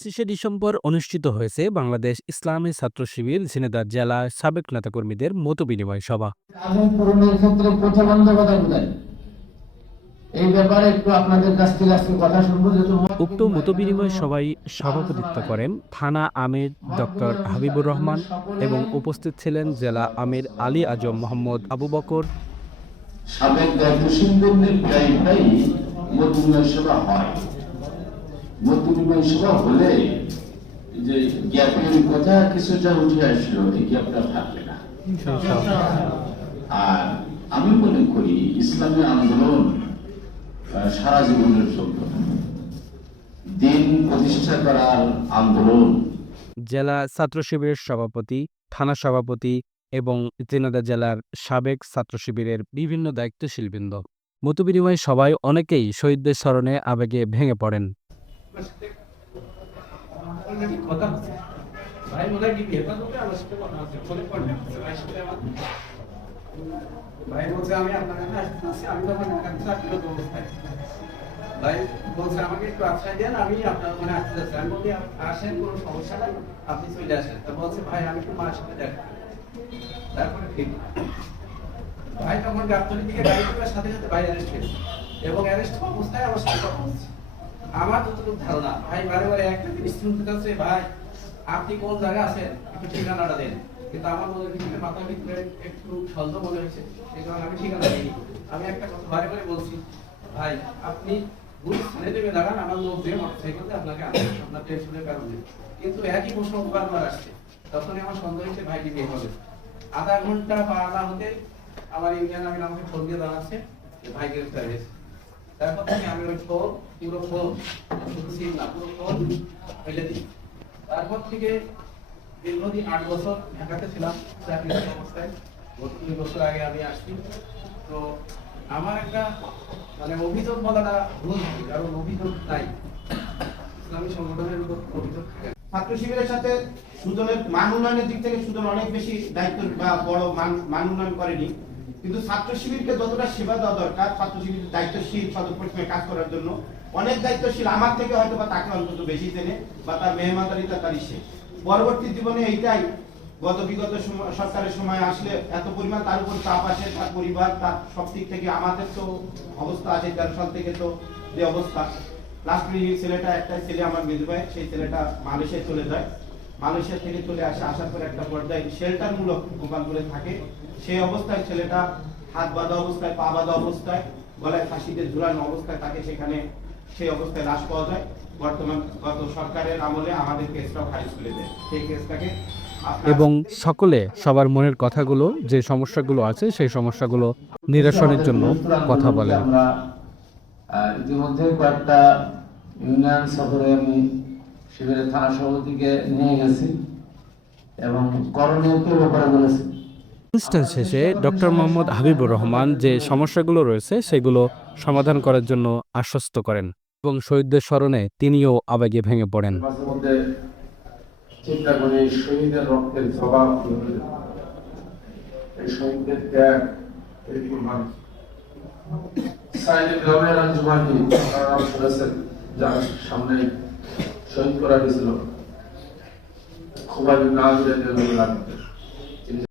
৩০শে December অনুষ্ঠিত হয়েছে বাংলাদেশ ইসলামী ছাত্র শিবির ঝিনাইদহ জেলা সাবেক নেতাকর্মীদের মতবিনিময় সভা। আগুন পূরণের ক্ষেত্রে প্রতিবন্ধকতা কোথায়, এই ব্যাপারে একটু আপনাদের কাছ থেকে আজকে কথা শুনবো। উক্ত মতবিনিময় সভায় সভাপতিত্ব করেন থানা আমির ডক্টর হাবিবুর রহমান এবং উপস্থিত ছিলেন জেলা আমির আলী আজম মোহাম্মদ আবু বকর। সাবেক দায়িত্বশীলদের নির্বাহী মতবিনিময় সভা হয়। মতবিনিময় সভা হলে যে গ্যাপের কথা কিছুটা উঠে আসলো, এই গ্যাপটা থাকবে না। আর আমি মনে করি ইসলামী আন্দোলন সারা জীবনের জন্য দিন প্রতিষ্ঠা করার আন্দোলন। জেলা ছাত্র শিবিরের সভাপতি, থানা সভাপতি এবং ঝিনাইদহ জেলার সাবেক ছাত্র শিবিরের বিভিন্ন দায়িত্বশীলবৃন্দ মতবিনিময় সভায় অনেকেই শহীদদের স্মরণে আবেগে ভেঙে পড়েন। ভাই বলছে আমি আপনার কাছে আসতেছি, আমি তখন চাকরিরত অবস্থায়। ভাই বলছে আমাকে একটু আশ্রয় দেন, আমি আপনার ওখানে আসতে যাচ্ছি। আমি বলি আসেন, কোনো সমস্যা নাই, আপনি চলে আসেন। তা বলছে ভাই আমি একটু মার সাথে দেখা। তারপরে ঠিক ভাই তখন গাবতলী থেকে গাড়ি করার সাথে সাথে ভাই অ্যারেস্ট হয়েছে এবং অ্যারেস্ট অবস্থায় আমার সাথে কথা হচ্ছে। আমার যতটুকু ধারণা, ভাই বারে বারে একটা জিনিস শুনতে চাচ্ছে, ভাই আপনি কোন জায়গায় আছেন একটু ঠিকানাটা দেন। কিন্তু আমার মনে ভিতরে মাথার ভিতরে একটু সন্দেহ মনে হয়েছে, সেই কারণে আমি ঠিকানা দিইনি। আমি একটা কথা বারে বারে বলছি, ভাই আপনি ভুল স্থানে দেবে দাঁড়ান, আমার লোক যে মোটরসাইকেলে আপনাকে আনবে, আপনার টেনশনের কারণে। কিন্তু একই প্রশ্ন বারবার আসছে, তখনই আমার সন্দেহ হয়েছে ভাই দিতে হবে। আধা ঘন্টা পার না হতে আমার ইউনিয়ন আমিন আমাকে ফোন দিয়ে জানাচ্ছে যে ভাই গ্রেফতার হয়েছে। তারপর থেকে আমি ওই ফোন পুরো ফোন শুধু সিম না পুরো ফোন ফেলে দিই। তারপর থেকে দীর্ঘদিন ৮ বছর ঢাকাতে ছিলাম চাকরির অবস্থায়। ২ বছর আগে আমি আসছি। তো আমার একটা মানে অভিযোগ বলাটা ভুল, কারণ অভিযোগ নাই, ইসলামী সংগঠনের উপর অভিযোগ থাকে। ছাত্র শিবিরের সাথে সুজনের মান উন্নয়নের দিক থেকে সুজন অনেক বেশি দায়িত্ব বা বড় মান উন্নয়ন করেনি, কিন্তু ছাত্র শিবিরকে যতটা সেবা দেওয়া দরকার, ছাত্র শিবিরের দায়িত্বশীল সদস্যে কাজ করার জন্য অনেক দায়িত্বশীল আমার থেকে হয়তো বা তাকে অন্তত বেশি চেনে বা তার মেহমানদারিতা তার ইসে। পরবর্তী জীবনে এইটাই বিগত সরকারের সময় আসলে এত পরিমাণ তার উপর চাপ আসে, তার পরিবার তার সব দিক থেকে। আমাদের তো অবস্থা আছে 13 সাল থেকে তো যে অবস্থা, লাস্ট ছেলেটা একটা ছেলে আমার মেজু ভাই, সেই ছেলেটা মালয়েশিয়ায় চলে যায়। মালয়েশিয়া থেকে চলে আসার পর একটা পর্যায়ে শেল্টার মূলক গোপালপুরে থাকে। সেই অবস্থায় ছেলেটা হাত বাঁধা অবস্থায়, পা বাঁধা অবস্থায়, গলায় ফাঁসিতে ঝুলানো অবস্থায় তাকে সেখানে সেই অবস্থায় লাশ পাওয়া যায়। বর্তমান গত সরকারের আমলে আমাদের কেসটাও খারিজ করে দেয়। সেই কেসটাকে এবং সকলে সবার মনের কথাগুলো, যে সমস্যাগুলো আছে সেই সমস্যাগুলো নিরসনের জন্য কথা বলেন। আমরা ইতিমধ্যে কয়েকটা ইউনিয়ন সফরে আমি শিবিরের থানা সভাপতিকে নিয়ে গেছি এবং করণীয় ব্যাপারে বলেছি। অনুষ্ঠান শেষে ডক্টর মোহাম্মদ হাবিবুর রহমান যে সমস্যাগুলো রয়েছে সেগুলো সমাধান করার জন্য আশ্বস্ত করেন এবং শহীদদের স্মরণে তিনিও আবেগে ভেঙে পড়েন। মাঝে মধ্যে চিন্তা করি শহীদের রক্তের জবাব কি হবে, এই শহীদদের ত্যাগ, এই কুরবানি। সাইদ গ্রামের আঞ্জুমানি আপনারা শুনেছেন, যার সামনে শহীদ করা হয়েছিল খুবাইব নাজিরের লাগবে।